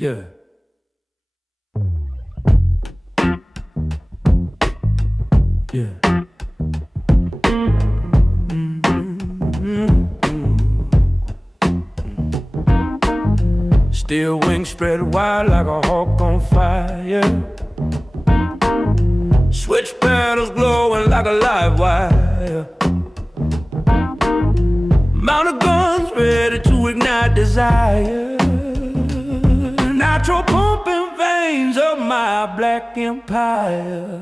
Yeah. Yeah. Steel wings spread wide like a hawk on fire. Switch pedals glowing like a live wire. Mounted guns ready to ignite desire. Nitro pumping veins of my black empire.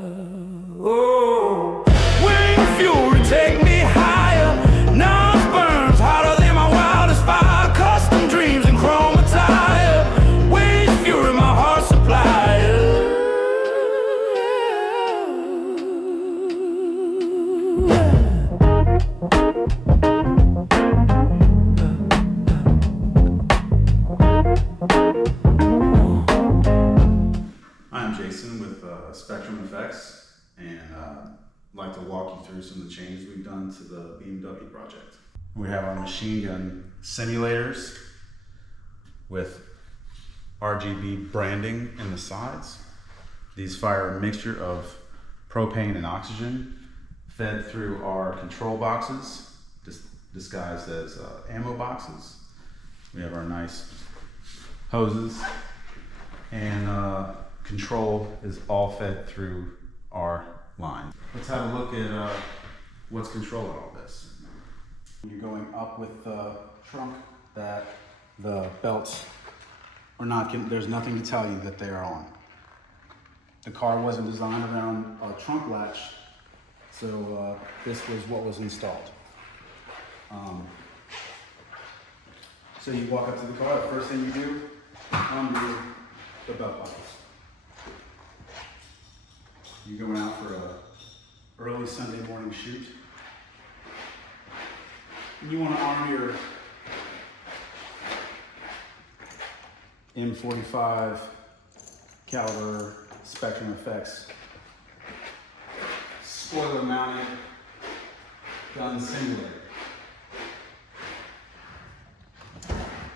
Oh, wing fury, take me higher. NOS burns hotter than my wildest fire. Custom dreams and chrome attire. Wage fury, my heart supplier. I'm Jason with Spectrum Effects, and I'd like to walk you through some of the changes we've done to the BMW project. We have our machine gun simulators with RGB branding in the sides. These fire a mixture of propane and oxygen fed through our control boxes, disguised as ammo boxes. We have our nice hoses, and control is all fed through our line. Let's have a look at what's controlling all this. You're going up with the trunk that the belts are not, there's nothing to tell you that they are on. The car wasn't designed around a trunk latch, so this was what was installed. So you walk up to the car, the first thing you do, undo the belt buckles. You're going out for a early Sunday morning shoot. And you want to arm your M45 caliber Spectrum Effects spoiler mounted gun simulator.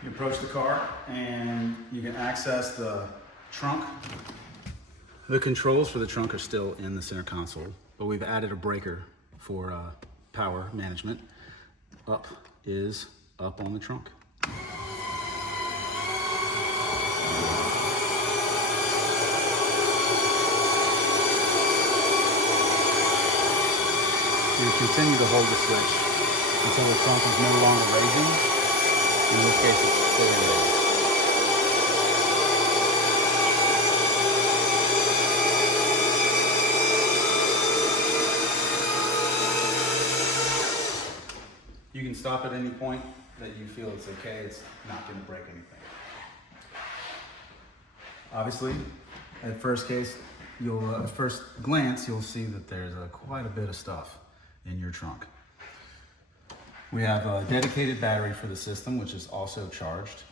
You approach the car and you can access the trunk. The controls for the trunk are still in the center console, but we've added a breaker for power management. Up is up on the trunk. You continue to hold the switch until the trunk is no longer raising. In this case, it's fully raised. You can stop at any point that you feel it's okay, it's not going to break anything. Obviously, at first glance, you'll see that there's quite a bit of stuff in your trunk. We have a dedicated battery for the system, which is also charged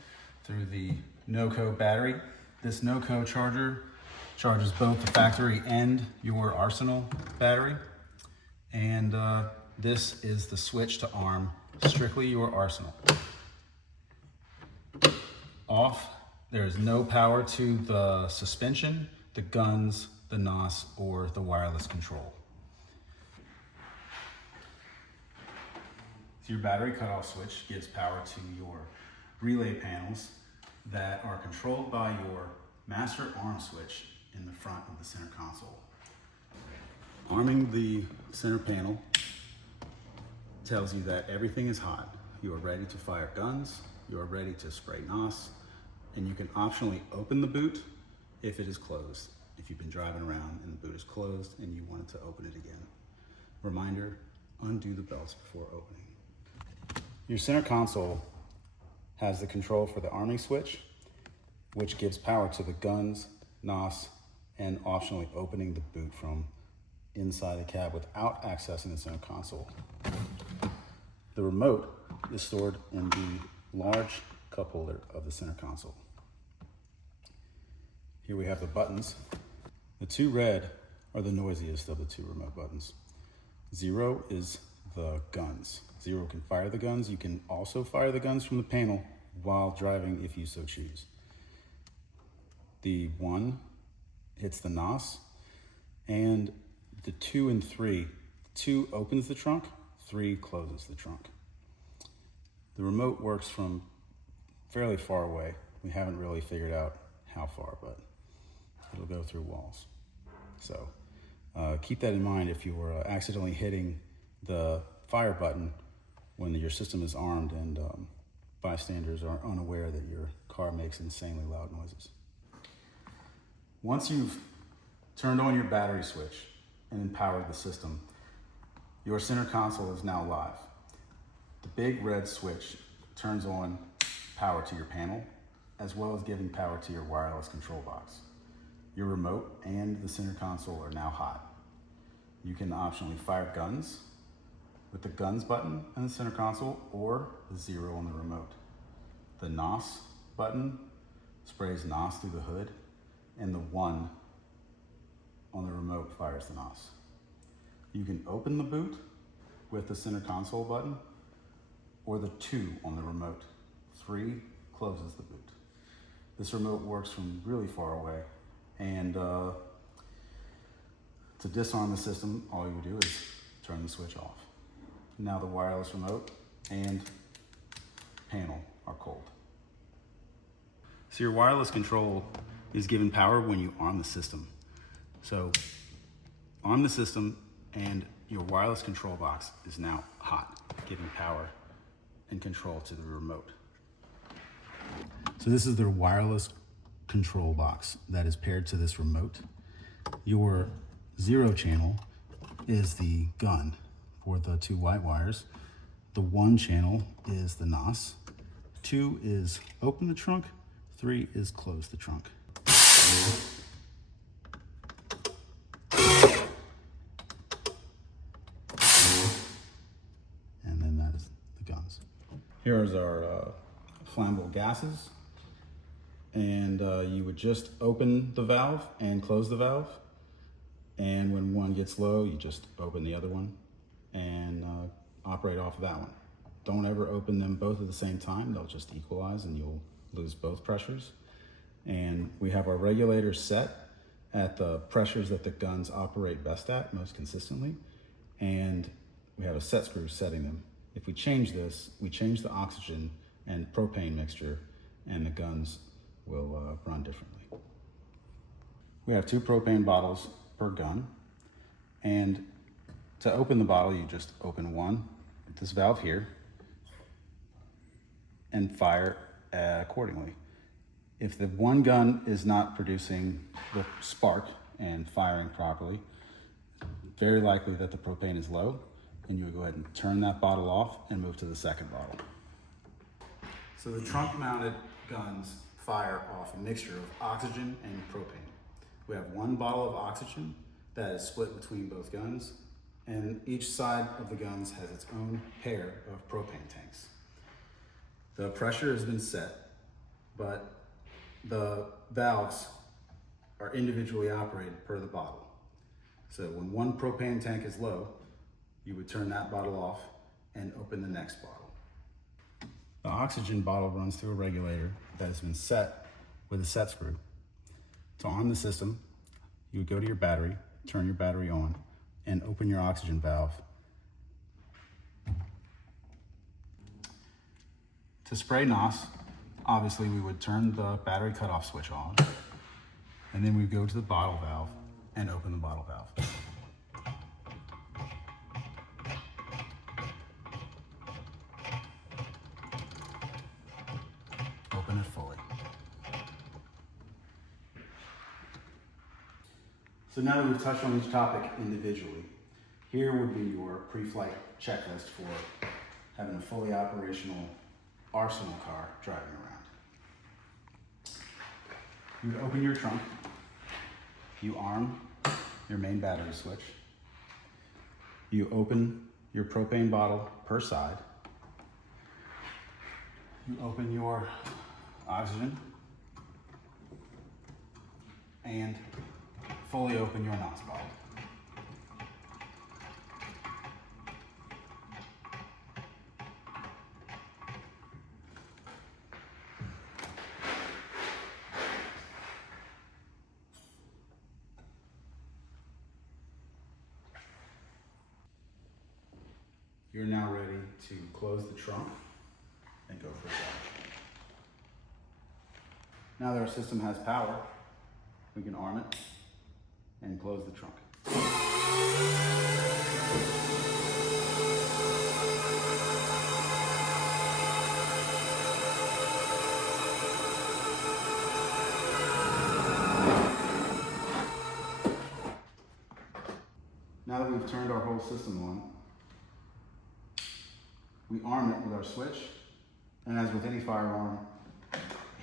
through the NOCO battery. This NOCO charger charges both the factory and your Arsenal battery. And this is the switch to arm strictly your Arsenal. Off, there is no power to the suspension, the guns, the NOS, or the wireless control. Your battery cutoff switch gives power to your relay panels that are controlled by your master arm switch in the front of the center console. Arming the center panel tells you that everything is hot. You are ready to fire guns, you are ready to spray NOS, and you can optionally open the boot if it is closed. If you've been driving around and the boot is closed and you wanted to open it again. Reminder, undo the belts before opening. Your center console has the control for the arming switch, which gives power to the guns, NOS, and optionally opening the boot from inside the cab without accessing the center console. The remote is stored in the large cup holder of the center console. Here we have the buttons. The two red are the noisiest of the two remote buttons. 0 is the guns. 0 can fire the guns. You can also fire the guns from the panel while driving if you so choose. the 1 hits the NOS, and the 2 and 3, 2 opens the trunk, 3 closes the trunk. The remote works from fairly far away. We haven't really figured out how far, but it'll go through walls. So keep that in mind if you were accidentally hitting the fire button when your system is armed and bystanders are unaware that your car makes insanely loud noises. Once you've turned on your battery switch and empowered the system, your center console is now live. The big red switch turns on power to your panel, as well as giving power to your wireless control box. Your remote and the center console are now hot. You can optionally fire guns with the guns button on the center console or the 0 on the remote. The NOS button sprays NOS through the hood, and the 1 on the remote fires the NOS. You can open the boot with the center console button or the 2 on the remote. 3 closes the boot. This remote works from really far away, and to disarm the system, all you would do is turn the switch off. Now the wireless remote and panel are cold. So your wireless control is given power when you arm the system. So arm the system and your wireless control box is now hot, giving power and control to the remote. So this is the wireless control box that is paired to this remote. Your 0 channel is the gun for the 2 white wires. The 1 channel is the NOS. 2 is open the trunk. 3 is close the trunk. And then that is the guns. Here is our flammable gases. And you would just open the valve and close the valve. And when one gets low, you just open the other one and operate off of that one. Don't ever open them both at the same time. They'll just equalize and you'll lose both pressures. And we have our regulators set at the pressures that the guns operate best at, most consistently. And we have a set screw setting them. If we change this, we change the oxygen and propane mixture, and the guns will run differently. We have 2 propane bottles per gun, and to open the bottle, you just open one with this valve here and fire accordingly. If the one gun is not producing the spark and firing properly, very likely that the propane is low, and you would go ahead and turn that bottle off and move to the second bottle. So the trunk-mounted guns fire off a mixture of oxygen and propane. We have 1 bottle of oxygen that is split between both guns, and each side of the guns has its own pair of propane tanks. The pressure has been set, but the valves are individually operated per the bottle. So when one propane tank is low, you would turn that bottle off and open the next bottle. The oxygen bottle runs through a regulator that has been set with a set screw. To arm the system, you would go to your battery, turn your battery on, and open your oxygen valve. To spray NOS, obviously we would turn the battery cutoff switch on, and then we go to the bottle valve and open the bottle valve. Open it fully. So now that we've touched on each topic individually, here would be your pre-flight checklist for having a fully operational Arsenal car driving around. You would open your trunk, you arm your main battery switch, you open your propane bottle per side, you open your oxygen, and fully open your NOS bottle. You're now ready to close the trunk and go for a drive. Now that our system has power, we can arm it and close the trunk. Now that we've turned our whole system on, we arm it with our switch, and as with any firearm,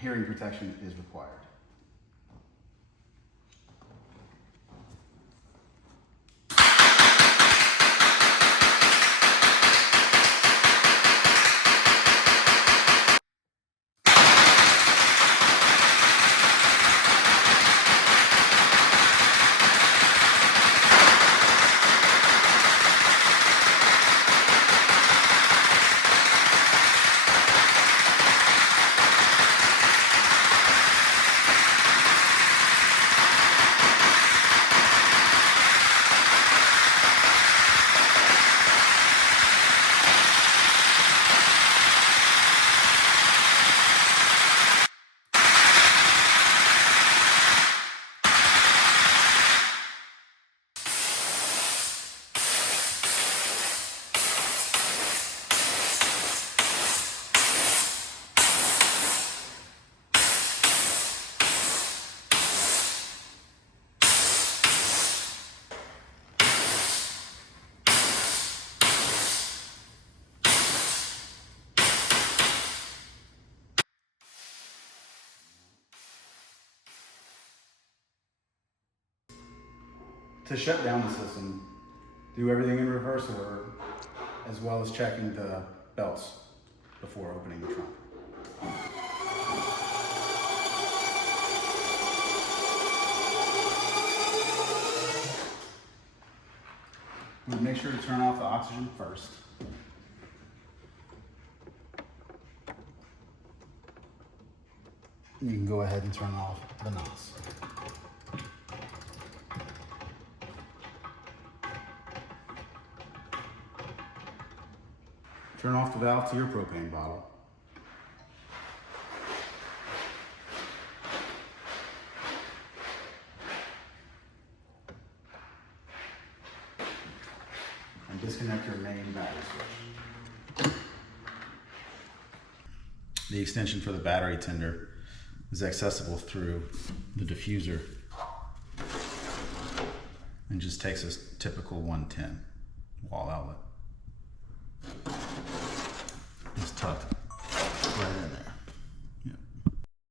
hearing protection is required. To shut down the system, do everything in reverse order, as well as checking the belts before opening the trunk. We'll make sure to turn off the oxygen first. You can go ahead and turn off the NOS. Turn off the valve to your propane bottle. And disconnect your main battery switch. The extension for the battery tender is accessible through the diffuser and just takes a typical 110 wall outlet. It's tucked right in there.